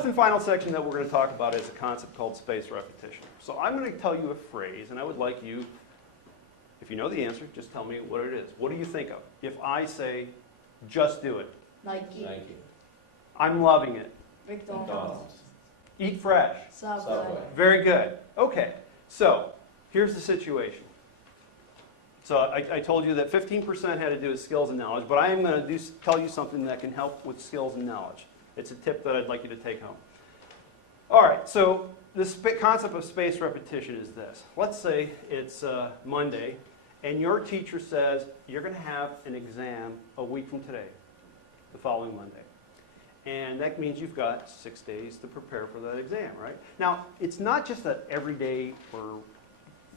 fourth and final section that we're going to talk about is a concept called spaced repetition. So I'm going to tell you a phrase, and I would like you, if you know the answer, just tell me what it is. What do you think of? If I say, just do it. Nike. Nike. I'm loving it. McDonald's. Eat fresh. Subway. Very good. Okay, so here's the situation. So I told you that 15% had to do with skills and knowledge, but I am going to tell you something that can help with skills and knowledge. It's a tip that I'd like you to take home. All right, so this concept of spaced repetition is this. Let's say it's Monday, and your teacher says you're going to have an exam a week from today, the following Monday. And that means you've got 6 days to prepare for that exam, right? Now, it's not just an everyday or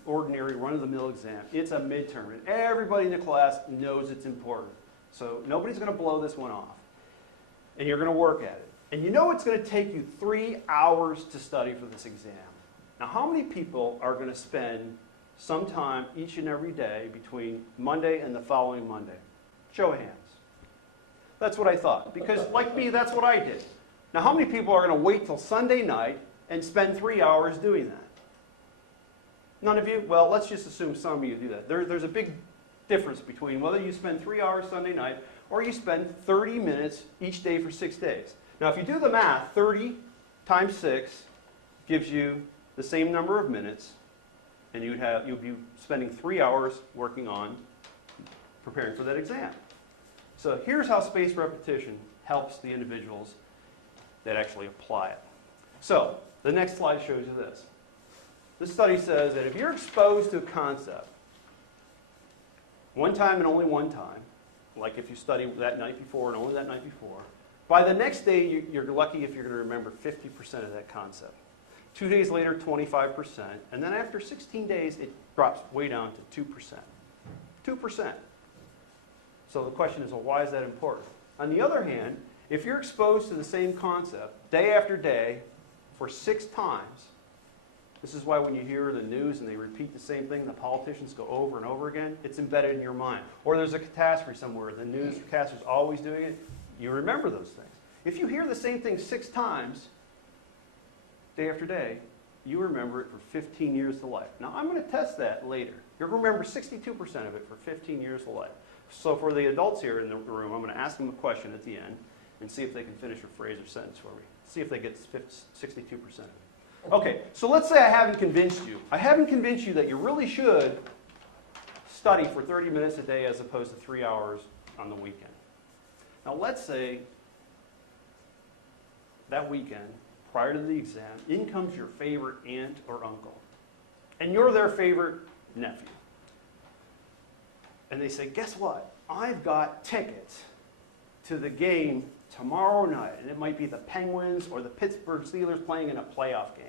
ordinary run-of-the-mill exam. It's a midterm, and everybody in the class knows it's important. So nobody's going to blow this one off. And you're going to work at it. And you know it's going to take you 3 hours to study for this exam. Now, how many people are going to spend some time each and every day between Monday and the following Monday? Show of hands. That's what I thought. Because, like me, that's what I did. Now, how many people are going to wait till Sunday night and spend 3 hours doing that? None of you? Well, let's just assume some of you do that. There's a big difference between whether you spend 3 hours Sunday night or you spend 30 minutes each day for 6 days. Now, if you do the math, 30 times 6 gives you the same number of minutes, and you'll be spending 3 hours working on preparing for that exam. So here's how spaced repetition helps the individuals that actually apply it. So the next slide shows you this. This study says that if you're exposed to a concept one time and only one time, like if you study that night before and only that night before, by the next day you're lucky if you're going to remember 50% of that concept. 2 days later, 25%, and then after 16 days, it drops way down to 2%. 2%. So the question is, well, why is that important? On the other hand, if you're exposed to the same concept day after day for 6 times, this is why when you hear the news and they repeat the same thing, the politicians go over and over again, it's embedded in your mind. Or there's a catastrophe somewhere, the newscaster's always doing it, you remember those things. If you hear the same thing 6 times, day after day, you remember it for 15 years to life. Now, I'm going to test that later. You'll remember 62% of it for 15 years to life. So for the adults here in the room, I'm going to ask them a question at the end and see if they can finish a phrase or sentence for me. See if they get 62% of it. Okay, so let's say I haven't convinced you. I haven't convinced you that you really should study for 30 minutes a day as opposed to 3 hours on the weekend. Now let's say that weekend, prior to the exam, in comes your favorite aunt or uncle. And you're their favorite nephew. And they say, guess what? I've got tickets to the game tomorrow night. And it might be the Penguins or the Pittsburgh Steelers playing in a playoff game.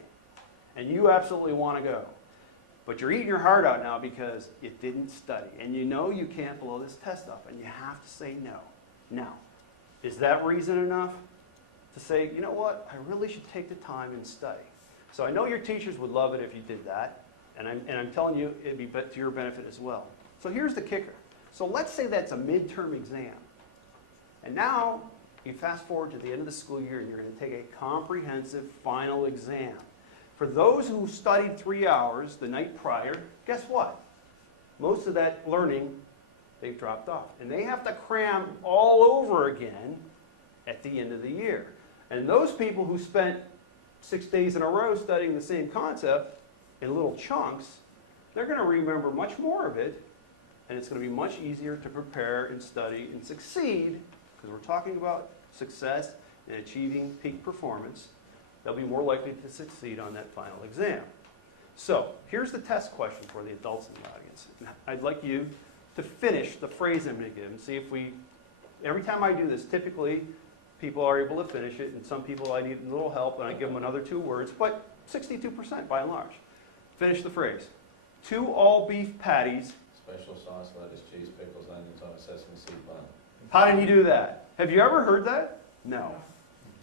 And you absolutely want to go. But you're eating your heart out now because you didn't study. And you know you can't blow this test up. And you have to say no. Now, is that reason enough to say, you know what? I really should take the time and study. So I know your teachers would love it if you did that. And I'm telling you, it'd be to your benefit as well. So here's the kicker. So let's say that's a midterm exam. And now you fast forward to the end of the school year and you're going to take a comprehensive final exam. For those who studied 3 hours the night prior, guess what? Most of that learning, they've dropped off. And they have to cram all over again at the end of the year. And those people who spent 6 days in a row studying the same concept in little chunks, they're going to remember much more of it, and it's going to be much easier to prepare and study and succeed, because we're talking about success and achieving peak performance. They'll be more likely to succeed on that final exam. So here's the test question for the adults in the audience. I'd like you to finish the phrase I'm going to give and see if every time I do this, typically people are able to finish it, and some people I need a little help, and I give them another 2 words, but 62% by and large. Finish the phrase. 2 all-beef patties. Special sauce, lettuce, cheese, pickles, onions on a sesame seed bun. How did you do that? Have you ever heard that? No.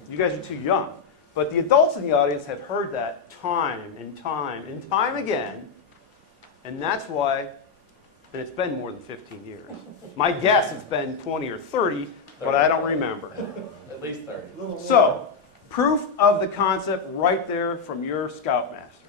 You guys are too young. But the adults in the audience have heard that time and time and time again, and that's why, and it's been more than 15 years. My guess it's been 20 or 30, but I don't remember. At least 30. So, Proof of the concept right there from your scoutmaster.